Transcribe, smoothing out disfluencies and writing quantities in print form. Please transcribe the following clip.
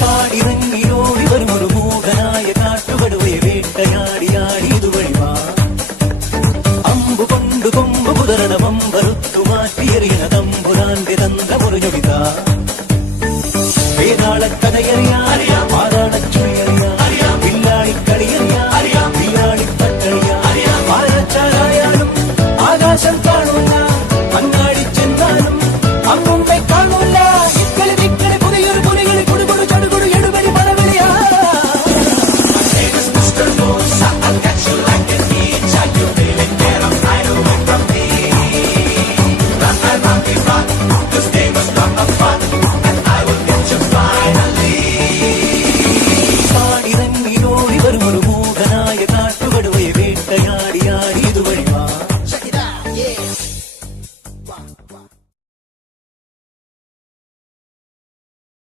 പാടിറങ്ങിയോടി വരുമൊരു മൂകനായ കാട്ടുകടുവയെ വേട്ടയാടിയാടി ഇതുവഴി വാ. അമ്പു കൊണ്ടു കൊമ്പ് കുതിരണ വമ്പറുത്തു മാറ്റിയെറിയണ തമ്പുരാന്റെ തന്ത്രമൊരു ഞൊടിത. വേതാളക്കഥയറിയാ